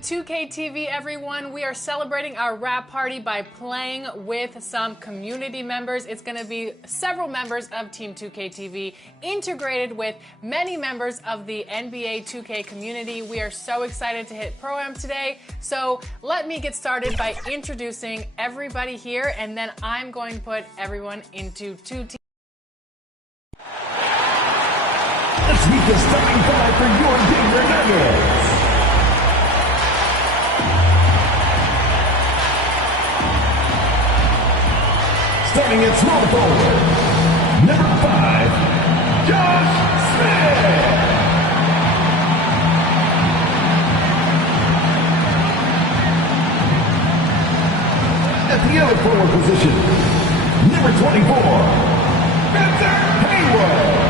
2K TV, everyone. We are celebrating our wrap party by playing with some community members. It's going to be several members of Team 2K TV integrated with many members of the NBA 2K community. We are so excited to hit Pro-Am today. So let me get started by introducing everybody here, and then I'm going to put everyone into two teams. Let's meet the starting five for your Denver Nuggets. Starting at small forward, number 5, Josh Smith. At the other forward position, number 24, Hayward.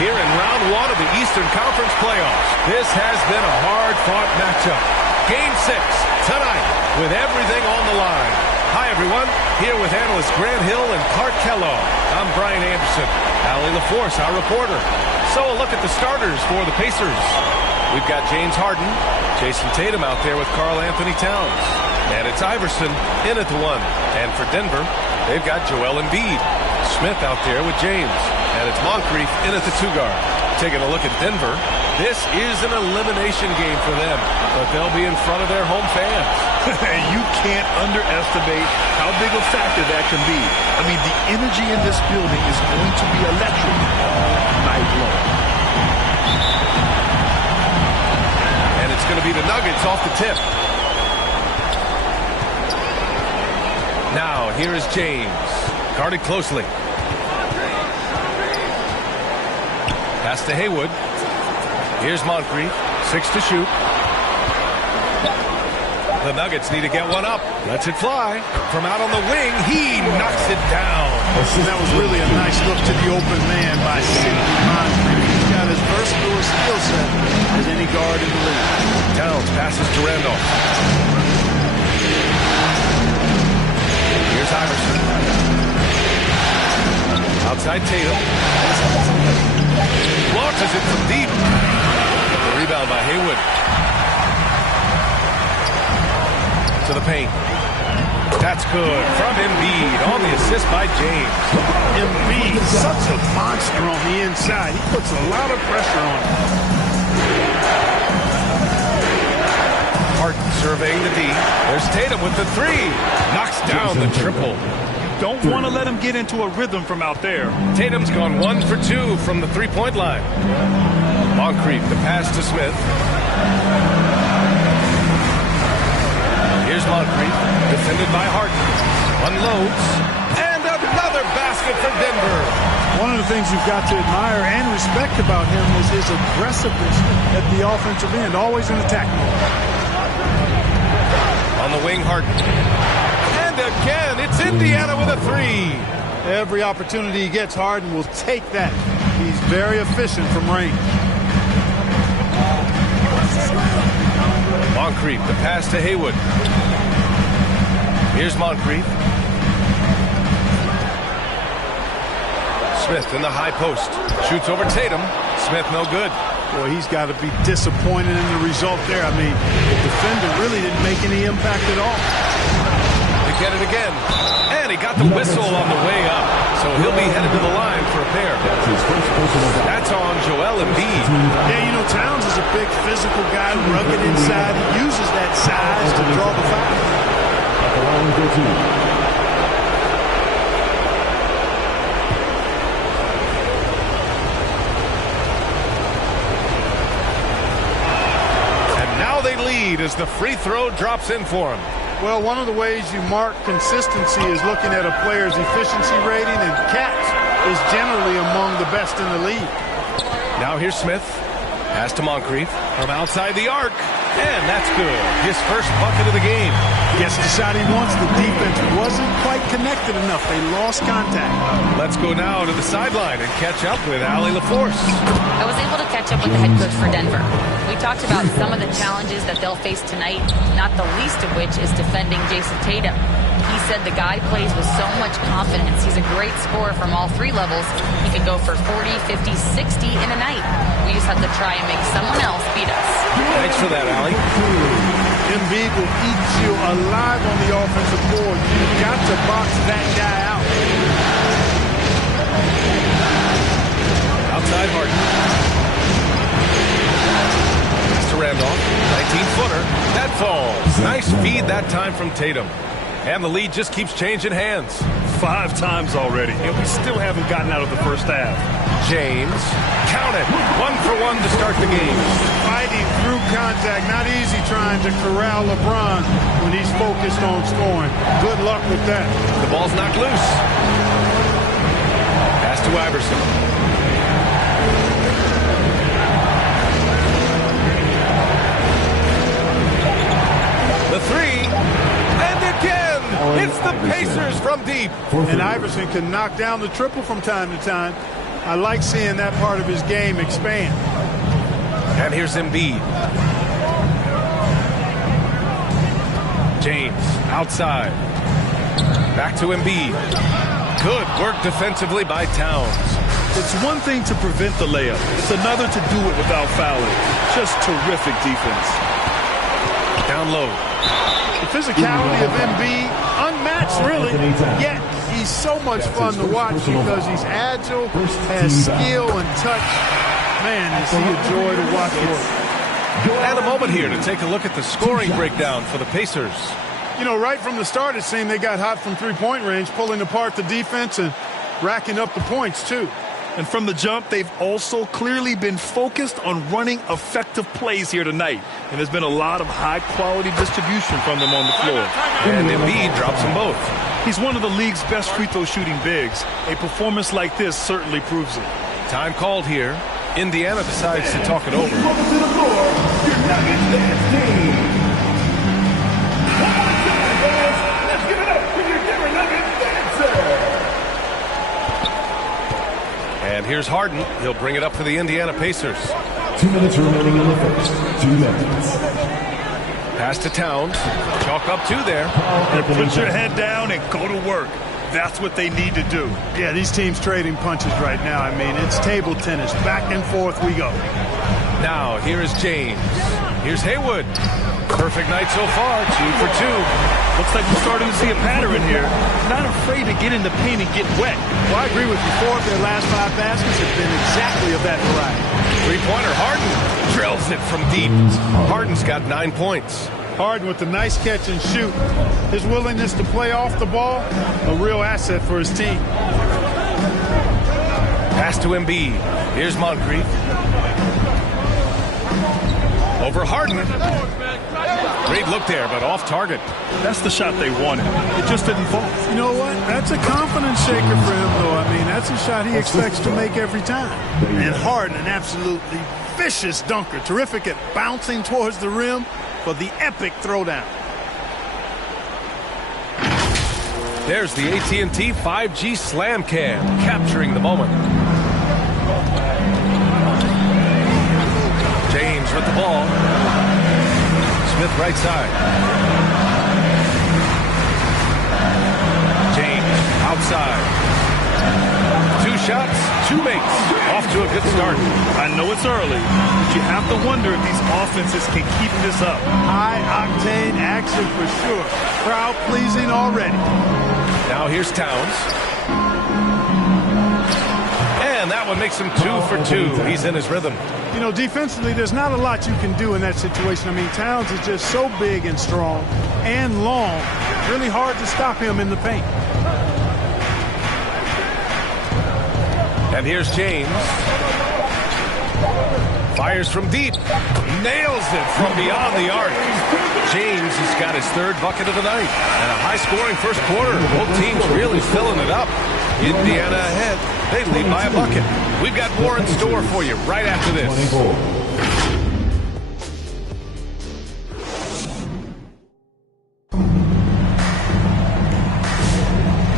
Here in round one of the Eastern Conference playoffs, this has been a hard-fought matchup. Game 6 tonight with everything on the line. Hi, everyone. Here with analysts Grant Hill and Clark Kellogg. I'm Brian Anderson. Allie LaForce, our reporter. So a look at the starters for the Pacers. We've got James Harden, Jason Tatum out there with Karl Anthony Towns. And it's Iverson in at the 1. And for Denver, they've got Joel Embiid. Smith out there with James. And it's Moncrief in at the 2 guard. Taking a look at Denver, this is an elimination game for them, but they'll be in front of their home fans. You can't underestimate how big a factor that can be. I mean, the energy in this building is going to be electric all night long. And it's going to be the Nuggets off the tip. Now, here is James. Guarded closely. Pass to Haywood. Here's Moncrief. 6 to shoot. The Nuggets need to get one up. Lets it fly. From out on the wing, he knocks it down. That was really a nice look to the open man by Sidney Moncrief. He's got as versatile a skill set as any guard in the league. Towns passes to Randolph. Here's Iverson. Outside Tatum. Launches it from deep. The rebound by Haywood. To the paint. That's good. From Embiid on the assist by James. Embiid, such a monster on the inside. He puts a lot of pressure on him. Harden surveying the D. There's Tatum with the 3. Knocks down the triple. Don't want to let him get into a rhythm from out there. Tatum's gone 1 for 2 from the 3-point line. Moncrief, the pass to Smith. Here's Moncrief, defended by Harden. Unloads, and another basket for Denver. One of the things you've got to admire and respect about him is his aggressiveness at the offensive end, always in attack mode. On the wing, Harden. And again, it's Indiana with a 3. Every opportunity he gets, Harden will take that. He's very efficient from range. Moncrief, the pass to Haywood. Here's Moncrief. Smith in the high post. Shoots over Tatum. Smith no good. Boy, he's got to be disappointed in the result there. I mean, the defender really didn't make any impact at all. To get it again. And he got the whistle on the way up. So he'll be headed to the line for a pair. That's on Joel Embiid. Yeah, you know, Towns is a big physical guy, rugged inside. He uses that size to draw the foul. At the line for 2. They lead as the free throw drops in for him. Well, one of the ways you mark consistency is looking at a player's efficiency rating, and Katz is generally among the best in the league. Now here's Smith. Pass to Moncrief from outside the arc. And that's good. His first bucket of the game. Gets the shot he wants. The defense wasn't quite connected enough. They lost contact. Let's go now to the sideline and catch up with Allie LaForce. I was able to catch up with the head coach for Denver. We talked about some of the challenges that they'll face tonight, not the least of which is defending Jason Tatum. He said the guy plays with so much confidence. He's a great scorer from all three levels. He could go for 40, 50, 60 in a night. We just have to try and make someone else beat us. Thanks for that, Allie. Embiid will eat you alive on the offensive board. You've got to box that guy out. Outside Harden. Pass to Randolph. 19-footer. That falls. Nice feed that time from Tatum. And the lead just keeps changing hands. 5 times already, and we still haven't gotten out of the first half. James. Count it. 1 for 1 to start the game. Fighting through contact. Not easy trying to corral LeBron when he's focused on scoring. Good luck with that. The ball's knocked loose. Pass to Iverson. The three. And again. It's the Pacers from deep. And Iverson can knock down the triple from time to time. I like seeing that part of his game expand. And here's Embiid. James outside. Back to Embiid. Good work defensively by Towns. It's one thing to prevent the layup. It's another to do it without fouling. Just terrific defense. Down low. The physicality of Embiid, unmatched really, yet he's so much fun to watch because he's agile, has skill and touch. Man, is he a joy to watch work. And a moment here to take a look at the scoring breakdown for the Pacers. You know, right from the start, it seemed they got hot from three-point range, pulling apart the defense and racking up the points, too. And from the jump, they've also clearly been focused on running effective plays here tonight. And there's been a lot of high-quality distribution from them on the floor. And Embiid drops them both. He's one of the league's best free-throw shooting bigs. A performance like this certainly proves it. Time called here. Indiana decides to talk it over. And here's Harden. He'll bring it up for the Indiana Pacers. 2 minutes remaining in the first. 2 minutes. Pass to Towns. Chalk up 2 there. And put your head down and go to work. That's what they need to do. Yeah, these teams trading punches right now. I mean, it's table tennis. Back and forth we go. Now, here is James. Here's Haywood. Perfect night so far. 2 for 2. Looks like we're starting to see a pattern here. Not afraid to get in the paint and get wet. Well, I agree with you. 4 of their last 5 baskets have been exactly of that variety. Three-pointer. Harden drills it from deep. Harden's got 9 points. Harden with the nice catch and shoot. His willingness to play off the ball, a real asset for his team. Pass to Embiid. Here's Moncrief. Over Harden. Great look there, but off target. That's the shot they wanted. It just didn't fall. You know what? That's a confidence shaker for him, though. I mean, that's a shot he expects to make every time. And Harden, an absolutely vicious dunker. Terrific at bouncing towards the rim for the epic throwdown. There's the AT&T 5G Slam Cam, capturing the moment. James with the ball. Smith right side. James outside. 2 shots, 2 makes. Off to a good start. I know it's early, but you have to wonder if these offenses can keep this up. High-octane action for sure. Crowd-pleasing already. Now here's Towns. And that one makes him 2 for 2. He's in his rhythm. You know, defensively, there's not a lot you can do in that situation. I mean, Towns is just so big and strong and long. Really hard to stop him in the paint. And here's James. Fires from deep. Nails it from beyond the arc. James has got his 3rd bucket of the night. And a high-scoring first quarter. Both teams really filling it up. Indiana ahead. They lead by a bucket. We've got more in store for you right after this.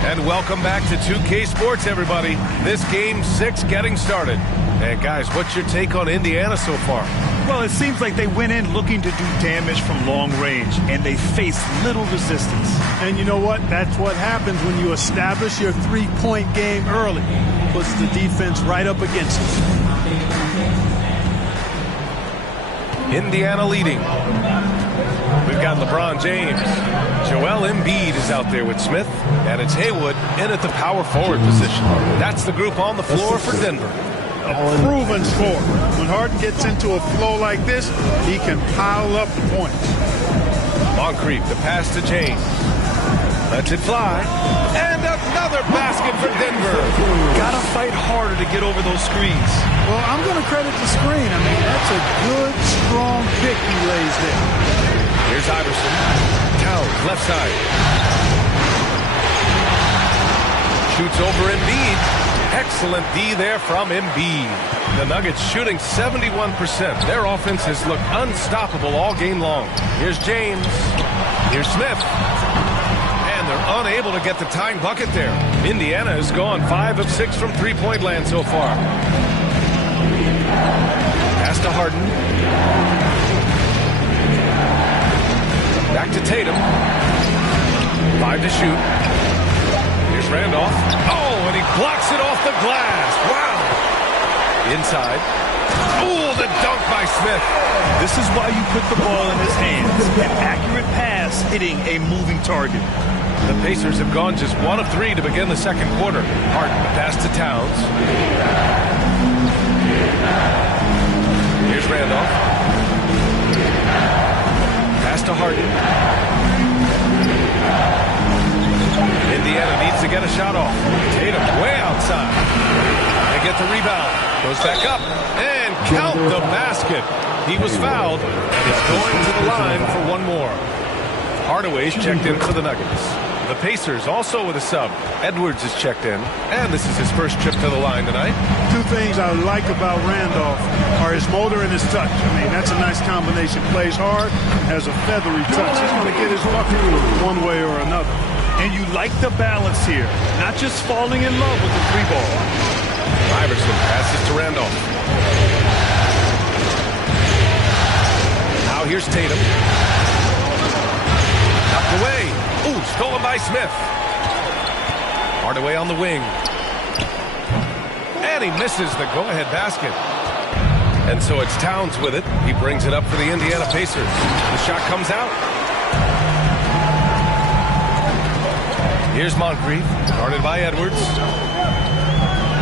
And welcome back to 2K Sports, everybody. This game 6 getting started. And guys, what's your take on Indiana so far? Well, it seems like they went in looking to do damage from long range, and they faced little resistance. And you know what? That's what happens when you establish your three-point game early. Puts the defense right up against it. Indiana leading. We've got LeBron James. Joel Embiid is out there with Smith, and it's Haywood in at the power forward position. That's the group on the floor for Denver. A proven scorer. When Harden gets into a flow like this, he can pile up the points. Moncrief, the pass to James. Lets it fly. And another basket for Denver. Gotta fight harder to get over those screens. Well, I'm going to credit the screen. I mean, that's a good, strong pick he lays there. Here's Iverson. Towns, left side. Shoots over Embiid. Excellent D there from Embiid. The Nuggets shooting 71%. Their offense has looked unstoppable all game long. Here's James. Here's Smith. And they're unable to get the tying bucket there. Indiana has gone 5 of 6 from three-point land so far. Pass to Harden. Back to Tatum. 5 to shoot. Here's Randolph. Oh, and he blocks it off the glass. Wow. Inside. Oh, the dunk by Smith. This is why you put the ball in his hands. An accurate pass hitting a moving target. The Pacers have gone just 1 of 3 to begin the second quarter. Harden, pass to Towns. Here's Randolph. Pass to Harden. Indiana needs to get a shot off. Tatum way outside. They get the rebound. Goes back up and count the basket. He was fouled and is going to the line for one more. Hardaway's checked in for the Nuggets. The Pacers also with a sub. Edwards is checked in, and this is his first trip to the line tonight. Two things I like about Randolph are his motor and his touch. I mean, that's a nice combination. Plays hard, has a feathery touch. He's going to get his bucket one way or another. And you like the balance here, not just falling in love with the three ball. Iverson passes to Randolph. Now here's Tatum. Knocked away. Ooh, stolen by Smith. Hardaway on the wing. And he misses the go-ahead basket. And so it's Towns with it. He brings it up for the Indiana Pacers. The shot comes out. Here's Moncrief, guarded by Edwards.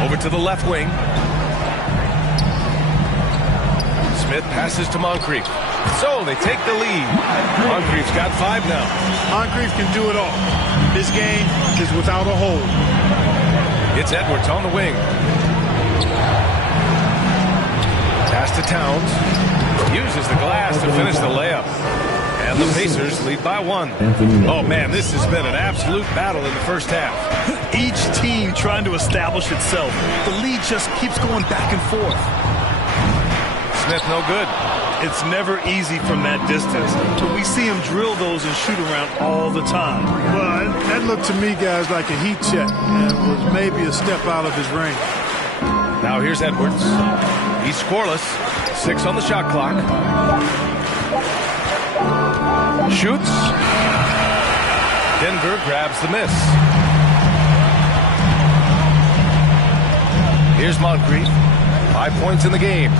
Over to the left wing. Smith passes to Moncrief. So they take the lead. Moncrief's got 5 now. Moncrief can do it all. His game is without a hold. It's Edwards on the wing. Pass to Towns. Uses the glass to finish the layup. And the Pacers lead by 1. Oh, man, this has been an absolute battle in the first half. Each team trying to establish itself. The lead just keeps going back and forth. Smith no good. It's never easy from that distance, but we see him drill those and shoot around all the time. Well, that looked to me, guys, like a heat check and was maybe a step out of his range. Now here's Edwards. He's scoreless. 6 on the shot clock. Shoots. Denver grabs the miss. Here's Moncrief. 5 points in the game.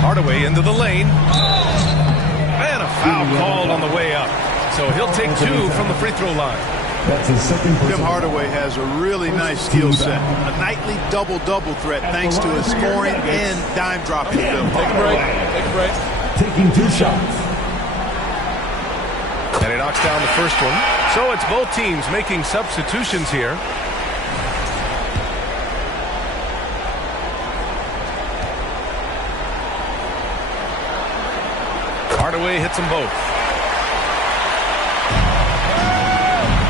Hardaway into the lane. And a foul called on the way up. So he'll take 2 from the free throw line. That's his second. Tim Hardaway has a really nice skill set. A nightly double-double threat thanks to his scoring and dime-dropping ability. Take a break. Take a break. Taking 2 shots. And he knocks down the first one. So it's both teams making substitutions here. Hardaway hits them both.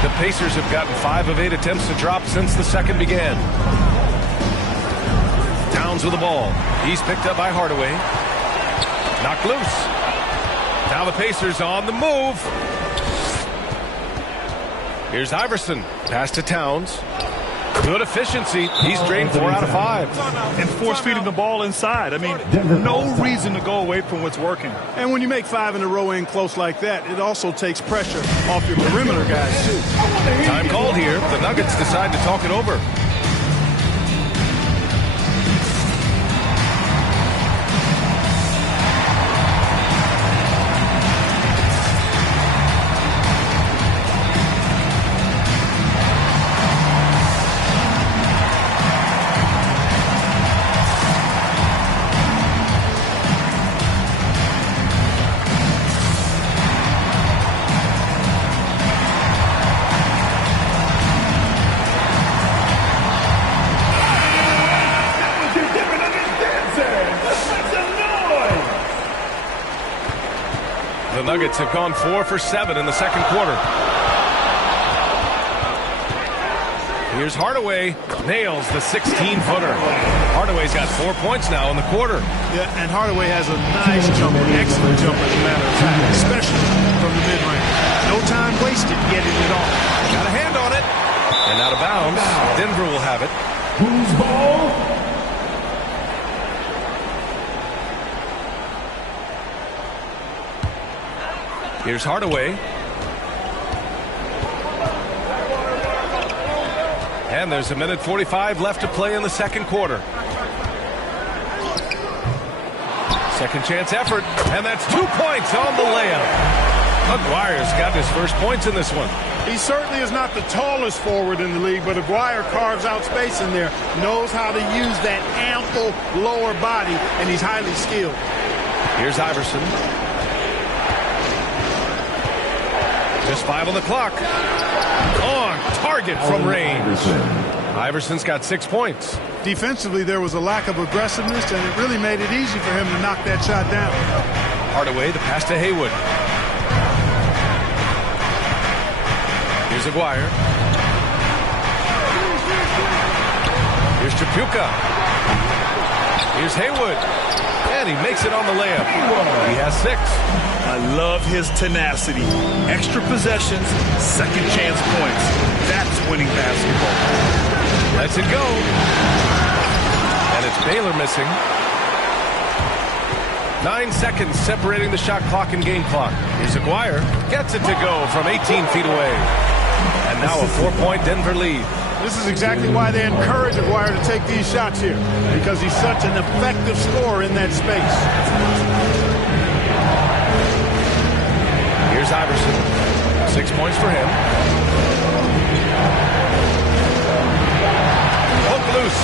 The Pacers have gotten 5 of 8 attempts to drop since the second began. Towns with the ball. He's picked up by Hardaway. Knocked loose. Now the Pacers on the move. Here's Iverson. Pass to Towns. Good efficiency. He's drained 4 out of 5. And force-feeding the ball inside. I mean, no reason to go away from what's working. And when you make 5 in a row in close like that, it also takes pressure off your perimeter guys, too. Time called here. The Nuggets decide to talk it over. The Nuggets have gone 4 for 7 in the second quarter. Here's Hardaway. Nails the 16-footer. Hardaway's got 4 points now in the quarter. Yeah, and Hardaway has a nice jumper, excellent jumper, as a matter of fact, especially from the mid-range. No time wasted getting it off. Got a hand on it. And out of bounds. Denver will have it. Who's ball? Here's Hardaway. And there's 1:45 left to play in the second quarter. Second chance effort. And that's 2 points on the layup. Aguirre's got his first points in this one. He certainly is not the tallest forward in the league, but Aguirre carves out space in there, knows how to use that ample lower body, and he's highly skilled. Here's Iverson. Just 5 on the clock. On target from range. Iverson's got 6 points. Defensively, there was a lack of aggressiveness, and it really made it easy for him to knock that shot down. Hardaway, the pass to Haywood. Here's Aguirre. Here's Chapuka. Here's Haywood. And he makes it on the layup. He has 6. I love his tenacity. Extra possessions, second chance points. That's winning basketball. Lets it go. And it's Baylor missing. 9 seconds separating the shot clock and game clock. Here's Aguirre. Gets it to go from 18 feet away. And now a 4-point Denver lead. This is exactly why they encourage Aguirre to take these shots here, because he's such an effective scorer in that space. Here's Iverson. 6 points for him. Hook loose.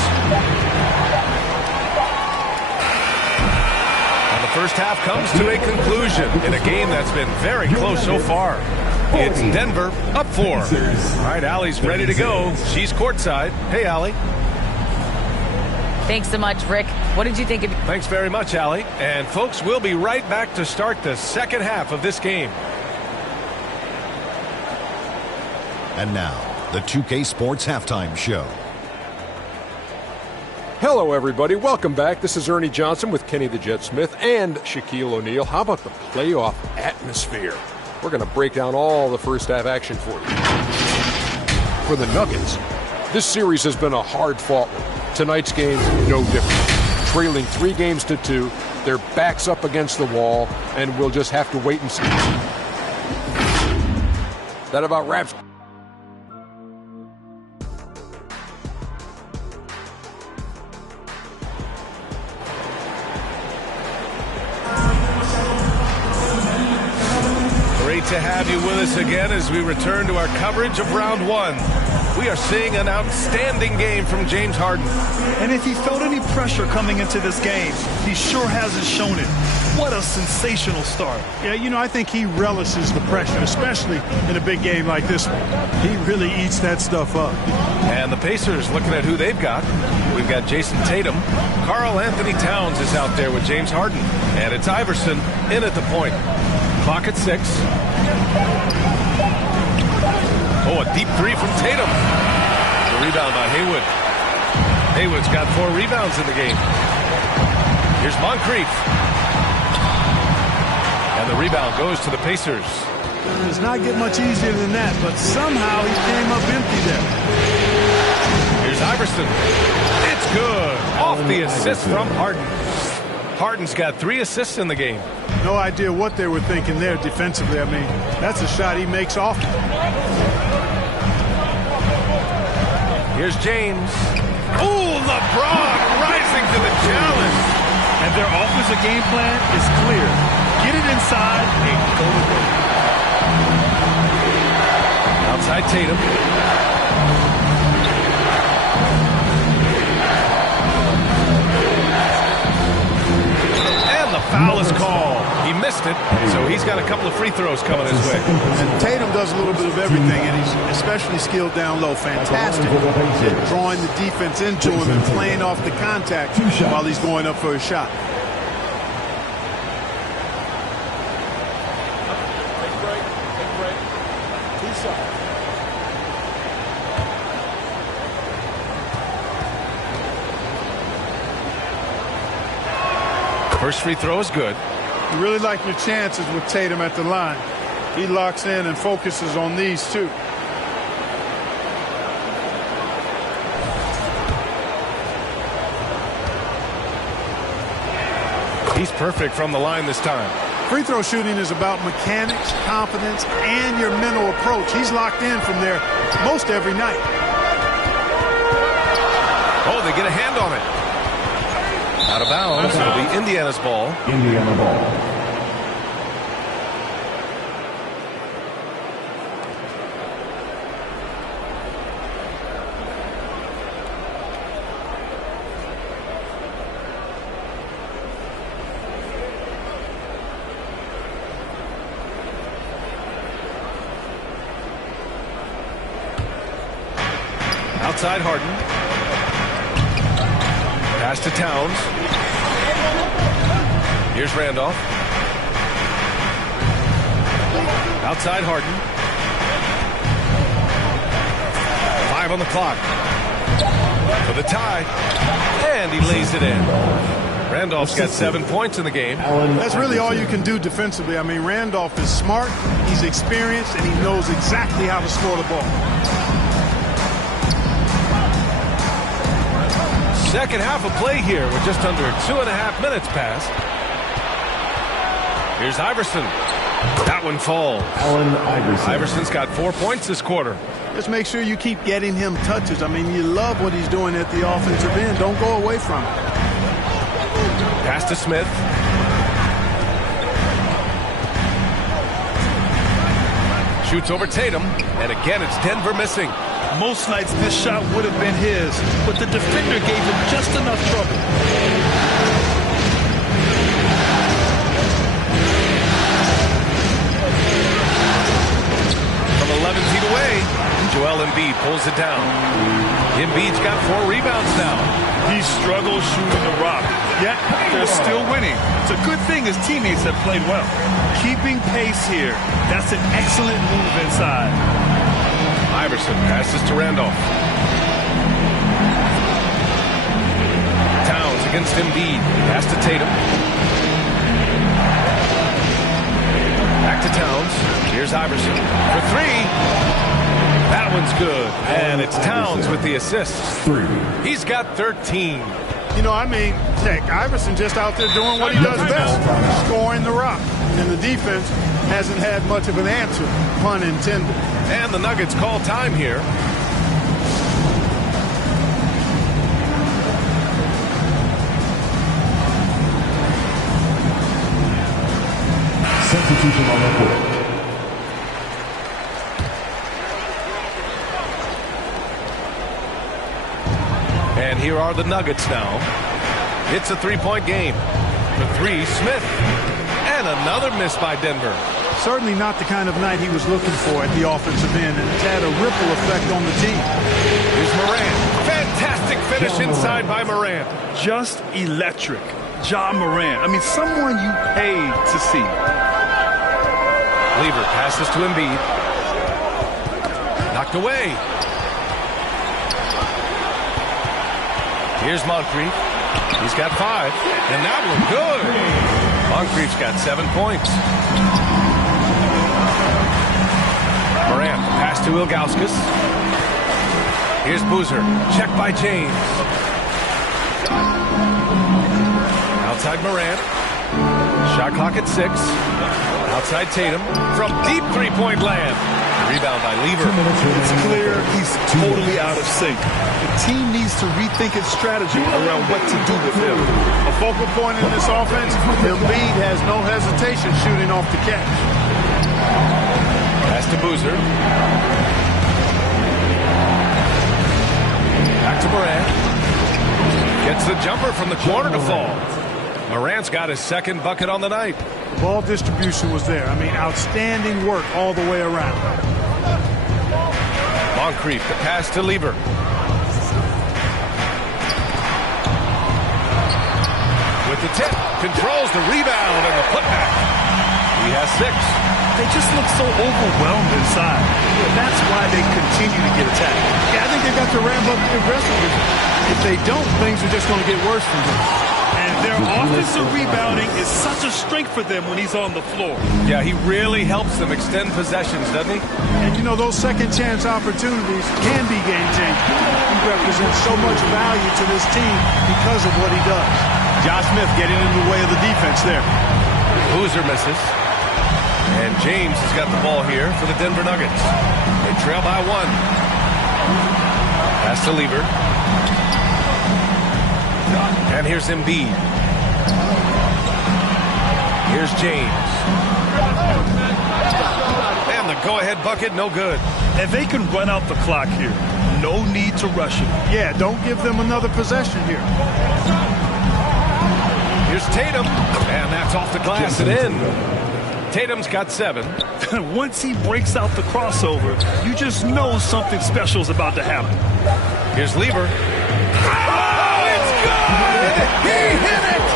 And the first half comes to a conclusion in a game that's been very close so far. It's Denver up 4. All right, Allie's ready to go. She's courtside. Hey, Allie. Thanks so much, Rick. What did you think of... Thanks very much, Allie. And, folks, we'll be right back to start the second half of this game. And now, the 2K Sports Halftime Show. Hello, everybody. Welcome back. This is Ernie Johnson with Kenny the Jet Smith and Shaquille O'Neal. How about the playoff atmosphere? We're going to break down all the first half action for you. For the Nuggets, this series has been a hard-fought one. Tonight's game, no different. Trailing 3 games to 2, their backs up against the wall, and we'll just have to wait and see. That about wraps. To have you with us again as we return to our coverage of round 1. We are seeing an outstanding game from James Harden. And if he felt any pressure coming into this game, he sure hasn't shown it. What a sensational start. Yeah, you know, I think he relishes the pressure, especially in a big game like this one. He really eats that stuff up. And the Pacers looking at who they've got. We've got Jason Tatum. Karl Anthony Towns is out there with James Harden. And it's Iverson in at the point. Clock at 6. Oh, a deep 3 from Tatum. The rebound by Haywood. Haywood's got 4 rebounds in the game. Here's Moncrief. And the rebound goes to the Pacers. It does not get much easier than that, but somehow he came up empty there. Here's Iverson. It's good. Off the assist from Harden. Harden's got 3 assists in the game. No idea what they were thinking there defensively. I mean, that's a shot he makes often. Here's James. Ooh, LeBron rising to the challenge. And their offensive game plan is clear. Get it inside and go to work. Outside Tatum. And the foul is called. He missed it, so he's got a couple of free throws coming his way. And Tatum does a little bit of everything, and he's especially skilled down low. Fantastic at drawing the defense into him and playing off the contact while he's going up for a shot. First free throw is good. You really like your chances with Tatum at the line. He locks in and focuses on these two. He's perfect from the line this time. Free throw shooting is about mechanics, confidence, and your mental approach. He's locked in from there most every night. Oh, they get a hand on it. Out of bounds. It'll be Indiana's ball. Indiana ball. Outside Harden. Pass to Towns. Here's Randolph. Outside Harden. 5 on the clock. For the tie. And he lays it in. Randolph's got 7 points in the game. That's really all you can do defensively. I mean, Randolph is smart, he's experienced, and he knows exactly how to score the ball. Second half of play here with just under 2.5 minutes passed. Here's Iverson. That one falls. Iverson's got 4 points this quarter. Just make sure you keep getting him touches. I mean, you love what he's doing at the offensive end. Don't go away from it. Pass to Smith. Shoots over Tatum. And again, it's Denver missing. Most nights this shot would have been his, but the defender gave him just enough trouble. From 11 feet away, Joel Embiid pulls it down. Embiid's got 4 rebounds now. He struggles shooting the rock, yet they're still winning. It's a good thing his teammates have played well. Keeping pace here. That's an excellent move inside. Iverson passes to Randolph. Towns against Embiid. Pass to Tatum. Back to Towns. Here's Iverson for 3. That one's good. And it's Towns with the assists. 3. He's got 13. You know, I mean, heck, Iverson just out there doing what he does best, scoring the rock. And the defense hasn't had much of an answer, pun intended. And the Nuggets call time here. Substitution on the court. And here are the Nuggets now. It's a 3-point game. For 3, Smith. And another miss by Denver. Certainly not the kind of night he was looking for at the offensive end, and it's had a ripple effect on the team. Here's Morant. Fantastic finish inside by Morant. Just electric. Ja Morant. I mean, someone you paid to see. Lever passes to Embiid. Knocked away. Here's Moncrief. He's got 5. And that one good. Moncrief's got 7 points. Morant, pass to Ilgauskas. Here's Boozer. Check by James. Outside Morant. Shot clock at 6. Outside Tatum. From deep three-point land. Rebound by Lever. It's clear he's totally out of sync. The team needs to rethink its strategy around what to do with him. A focal point in this offense, Embiid has no hesitation shooting off the catch. Pass to Boozer. Back to Morant. Gets the jumper from the corner to fall. Morant's got his second bucket on the night. The ball distribution was there. I mean, outstanding work all the way around. Moncrief, the pass to Lever. With the tip, controls the rebound and the putback. He has 6. They just look so overwhelmed inside. That's why they continue to get attacked. Yeah, I think they got to ramp up aggressively. If they don't, things are just going to get worse from them. And their offensive rebounding is such a strength for them when he's on the floor. Yeah, he really helps them extend possessions, doesn't he? And, you know, those second chance opportunities can be game-changing. He represents so much value to this team because of what he does. Josh Smith getting in the way of the defense there. Boozer misses. And James has got the ball here for the Denver Nuggets. They trail by 1. Pass to Lever. And here's Embiid. Here's James. And the go-ahead bucket, no good. And they can run out the clock here. No need to rush it. Yeah, don't give them another possession here. Here's Tatum. And that's off the glass and in. Tatum's got 7. Once he breaks out the crossover, you just know something special is about to happen. Here's Lever. Oh, it's good! He hit it!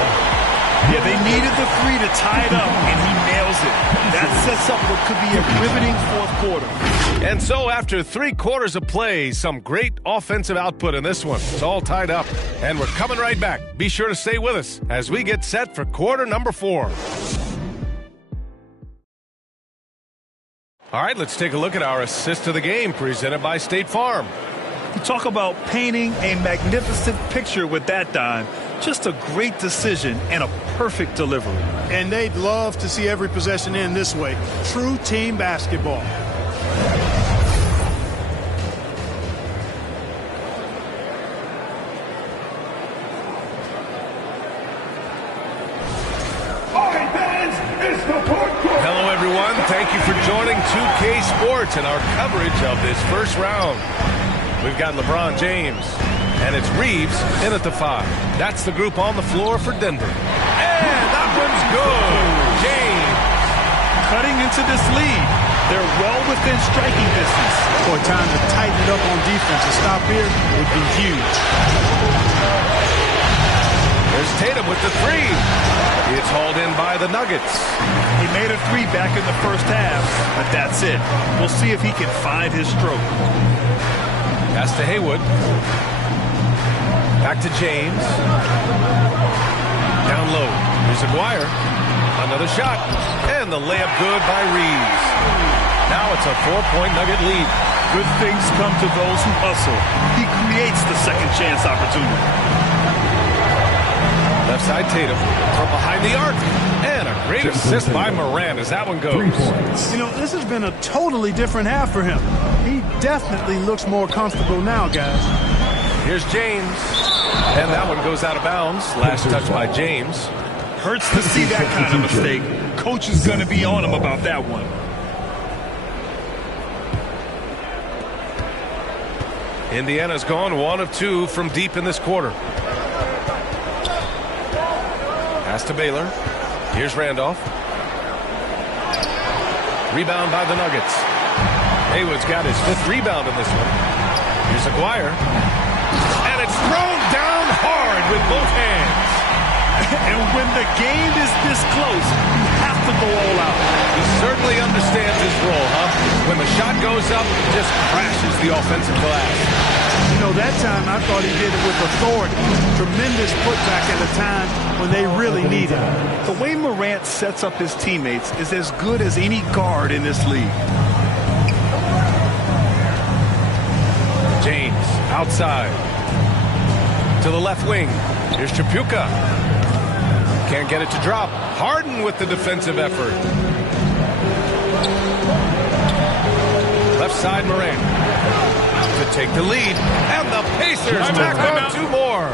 Yeah, they needed the 3 to tie it up, and he nails it. That sets up what could be a riveting fourth quarter. And so after 3 quarters of play, some great offensive output in this one. It's all tied up, and we're coming right back. Be sure to stay with us as we get set for quarter number 4. All right, let's take a look at our assist of the game presented by State Farm. You talk about painting a magnificent picture with that dime. Just a great decision and a perfect delivery. And they'd love to see every possession end this way. True team basketball. Hello, everyone. Thank you for joining 2K Sports and our coverage of this first round. We've got LeBron James, and it's Reeves in at the 5. That's the group on the floor for Denver. And that one's good. James. Cutting into this lead. They're well within striking distance. Boy, time to tighten it up on defense. A stop here would be huge. There's Tatum with the 3. It's hauled in by the Nuggets. He made a 3 back in the first half, but that's it. We'll see if he can find his stroke. Pass to Haywood. Back to James. Down low. Here's Aguirre. Another shot. And the layup good by Reeves. Now it's a 4-point Nugget lead. Good things come to those who hustle. He creates the second chance opportunity. Left side Tatum from behind the arc. And a great assist by Morant as that one goes. You know, this has been a totally different half for him. He definitely looks more comfortable now, guys. Here's James. And that one goes out of bounds. Last touch by James. Hurts to see that kind of mistake. Coach is going to be on him about that one. Indiana's gone 1 of 2 from deep in this quarter. Pass to Baylor. Here's Randolph. Rebound by the Nuggets. Haywood's got his 5th rebound in this one. Here's Aguirre. And it's thrown down hard with both hands. And when the game is this close, you have to go all out. He certainly understands his role, huh? When the shot goes up, it just crashes the offensive glass. You know, that time I thought he did it with authority. Tremendous putback at a time when they really need it. The way Morant sets up his teammates is as good as any guard in this league. James outside to the left wing. Here's Chapuka. Can't get it to drop. Harden with the defensive effort. Left side, Morant to take the lead. And the Pacers back on 2 more.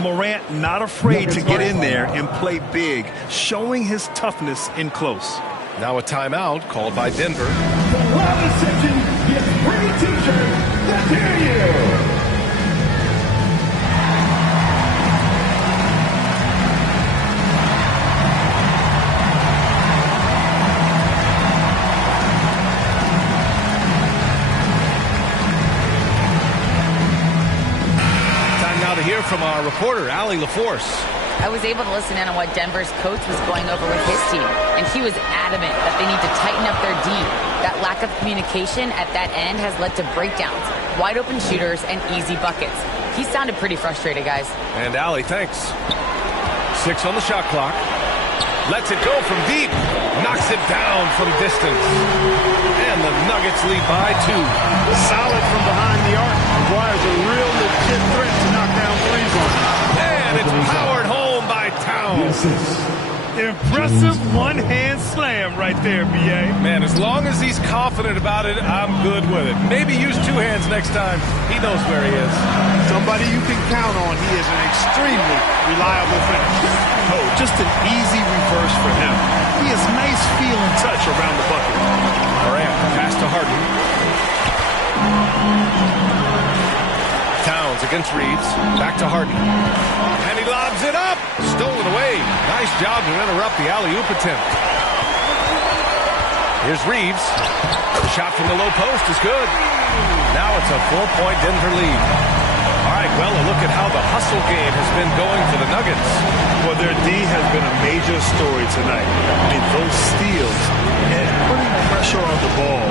Morant not afraid to get in there and play big, showing his toughness in close. Now a timeout called by Denver. The loudest section gets free t-shirts. Let's hear you. To hear from our reporter, Allie LaForce. I was able to listen in on what Denver's coach was going over with his team, and he was adamant that they need to tighten up their D. That lack of communication at that end has led to breakdowns, wide open shooters, and easy buckets. He sounded pretty frustrated, guys. And Allie, thanks. 6 on the shot clock. Lets it go from deep. Knocks it down from distance. And the Nuggets lead by 2. Solid from behind the arc. Requires a real legit threat to knock down threes on him. And it's powered home by Towns. Impressive one-hand slam right there, B.A. Man, as long as he's confident about it, I'm good with it. Maybe use 2 hands next time. He knows where he is. Somebody you can count on. He is an extremely reliable finisher. Oh, just an easy reverse for him. He has nice feel and touch around the bucket. Morant, pass to Harden. Towns against Reeves. Back to Harden. And he lobs it up. Stolen away. Nice job to interrupt the alley-oop attempt. Here's Reeves. The shot from the low post is good. Now it's a 4-point Denver lead. All right, well, a look at how the hustle game has been going for the Nuggets. Well, their D has been a major story tonight. I mean, those steals and putting pressure on the ball,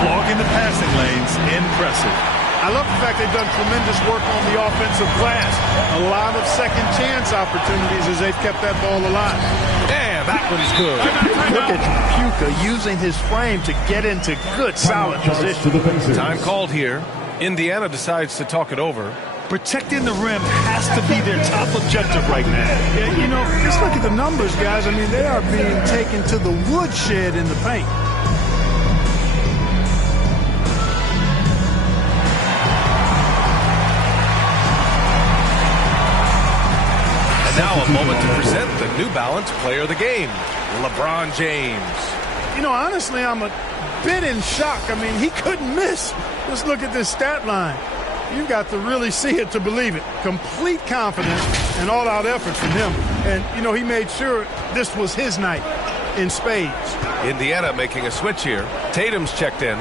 clogging the passing lanes, impressive. I love the fact they've done tremendous work on the offensive glass. A lot of second chance opportunities as they've kept that ball alive. Damn, that one's good. Look at Chapuka using his frame to get into good, solid position. Time called here. Indiana decides to talk it over. Protecting the rim has to be their top objective right now. Yeah, you know, just look at the numbers, guys. I mean, they are being taken to the woodshed in the paint. And now a moment to present the New Balance Player of the Game, LeBron James. You know, honestly, I'm a bit in shock. I mean, he couldn't miss. Just look at this stat line. You've got to really see it to believe it. Complete confidence and all-out effort from him. And, you know, he made sure this was his night in spades. Indiana making a switch here. Tatum's checked in.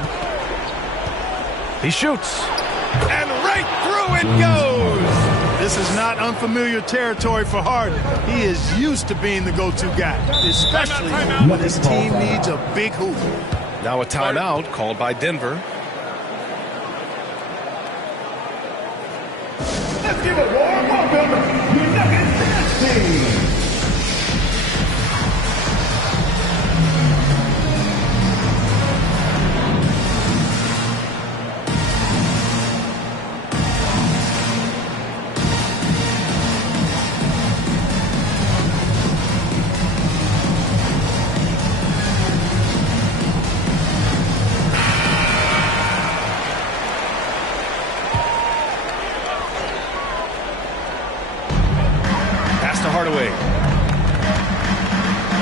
He shoots. And right through it goes. This is not unfamiliar territory for Harden. He is used to being the go-to guy, especially when his team needs a big hoop. Now a timeout called by Denver. Let's give a warm welcome to Nuggets dance team.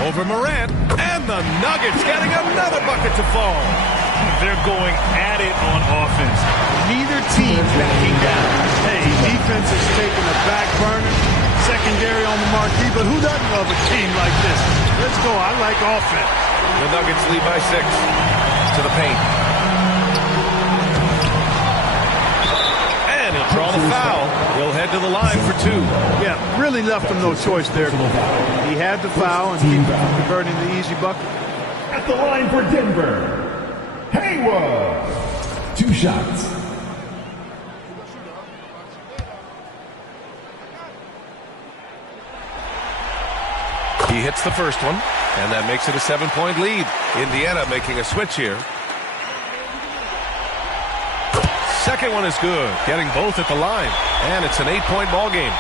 Over Morant, and the Nuggets getting another bucket to fall. They're going at it on offense. Neither team backing down. Hey, defense is taking a back burner, secondary on the marquee, but who doesn't love a team like this? Let's go. I like offense. The Nuggets lead by 6 to the paint. And he'll draw the foul. He'll head to the line for 2. Yeah, really left him no choice there. He had the foul and keep converting the easy bucket. At the line for Denver, Haywood. 2 shots. He hits the first one, and that makes it a 7-point lead. Indiana making a switch here. second one is good, getting both at the line. And it's an 8-point ball game.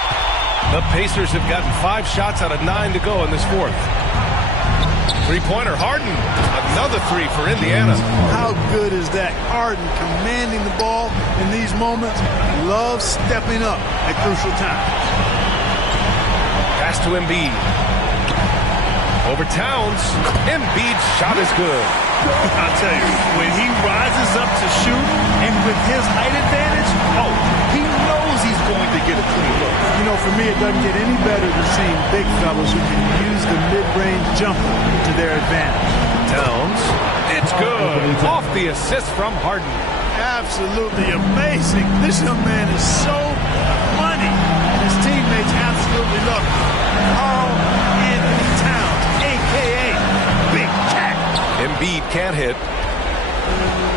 The Pacers have gotten 5 shots out of 9 to go in this fourth. Three-pointer, Harden. Another 3 for Indiana. How good is that? Harden commanding the ball in these moments. Loves stepping up at crucial times. Pass to Embiid. Over Towns. Embiid's shot is good. I'll tell you, when he rises up to shoot, and with his height advantage, he knows he's going to get a clean look. You know, for me, it doesn't get any better than seeing big fellas who can use the mid-range jumper to their advantage. Towns. It's good. Off the assist from Harden. Absolutely amazing. This young man is so money. His teammates absolutely love him. Carl Anthony Towns, a.k.a. Big Cat. Embiid can't hit.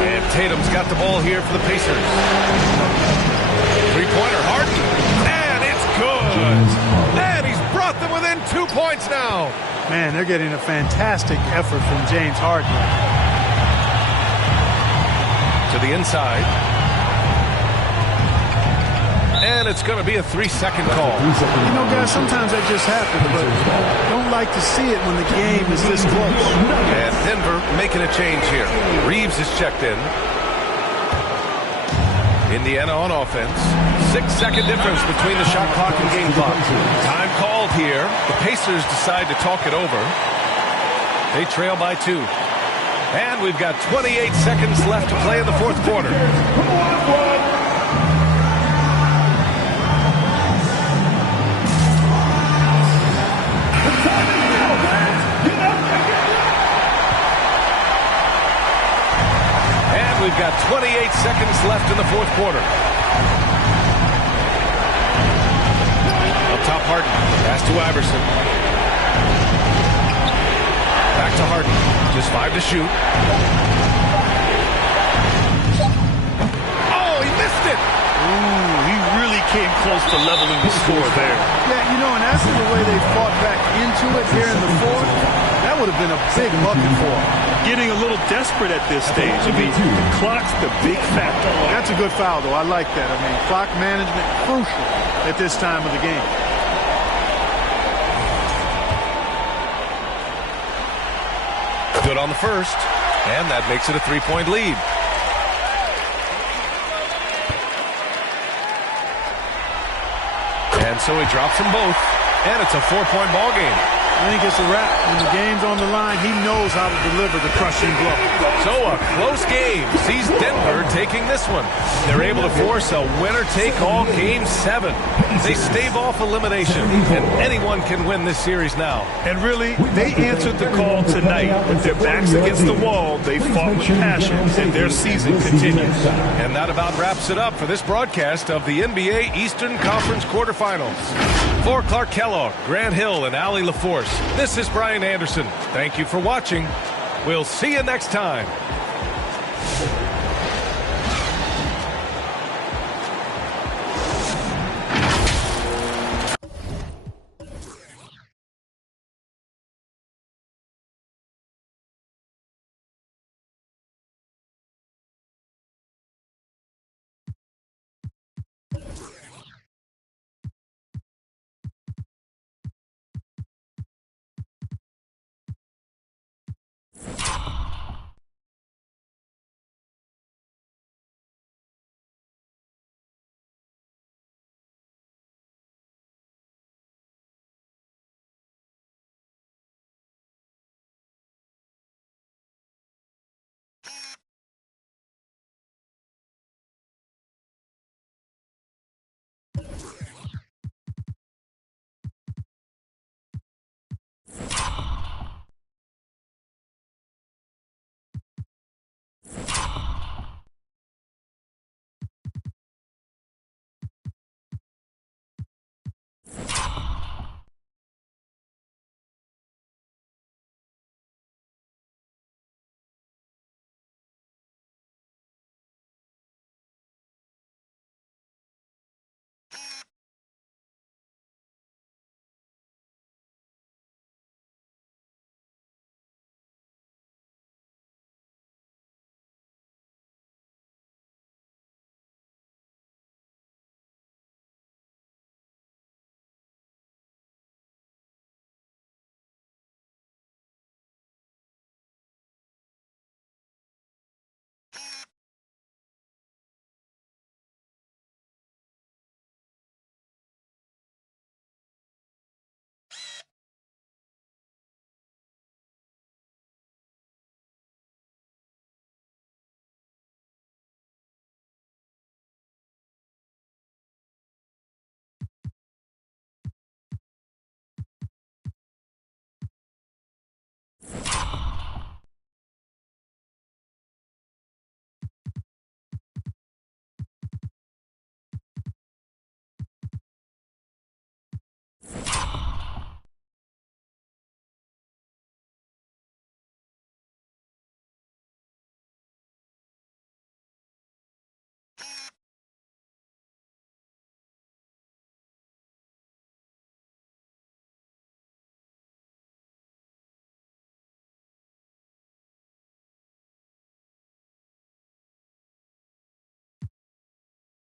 And Tatum's got the ball here for the Pacers. Three-pointer, Harden. And it's good. And he's brought them within 2 points now. Man, they're getting a fantastic effort from James Harden. To the inside. And it's going to be a 3-second call. You know, guys, sometimes that just happens, but don't like to see it when the game is this close. And Denver making a change here. Reeves is checked in. Indiana on offense. 6-second difference between the shot clock and game clock. Time called here. The Pacers decide to talk it over. They trail by 2. And we've got 28 seconds left to play in the fourth quarter. We've got 28 seconds left in the fourth quarter. Up top, Harden. Pass to Iverson. Back to Harden. Just 5 to shoot. Oh, he missed it. Ooh, he really came close to leveling the score there. Yeah, you know, and after the way they fought back into it here in the fourth, that would have been a big bucket for them. Getting a little desperate at this stage. I mean, the clock's the big factor. That's a good foul, though. I like that. I mean, clock management crucial at this time of the game. Good on the first, and that makes it a 3-point lead. And so he drops them both, and it's a 4-point ball game. I think it's a wrap. When the game's on the line, he knows how to deliver the crushing blow. So a close game sees Denver taking this one. They're able to force a winner-take-all Game 7. They stave off elimination, and anyone can win this series now. And really, they answered the call tonight. With their backs against the wall, they fought with passion, and their season continues. And that about wraps it up for this broadcast of the NBA Eastern Conference quarterfinals. For Clark Kellogg, Grant Hill, and Allie LaForce, this is Brian Anderson. Thank you for watching. We'll see you next time.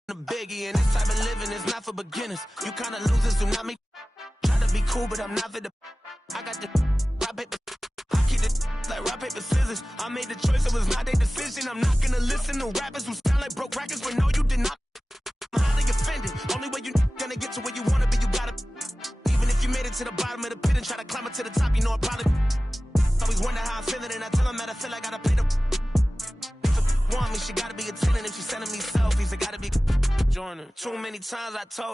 a biggie, and this type of living is not for beginners. You kind of losers do not make. Try to be cool, but I'm not for the. I got the rock paper. I keep it like rock paper scissors. I made the choice, it was not their decision. I'm not gonna listen to rappers who sound like broke records, but no, you did not. I'm highly offended. Only way you gonna get to where you wanna be, you gotta. Even if you made it to the bottom of the pit and try to climb it to the top, you know I probably. Always wonder how I'm feeling, and I tell them that I feel like I gotta pay the. Want me, she gotta be attending. If she's sending me selfies, I gotta be joining. Too many times I told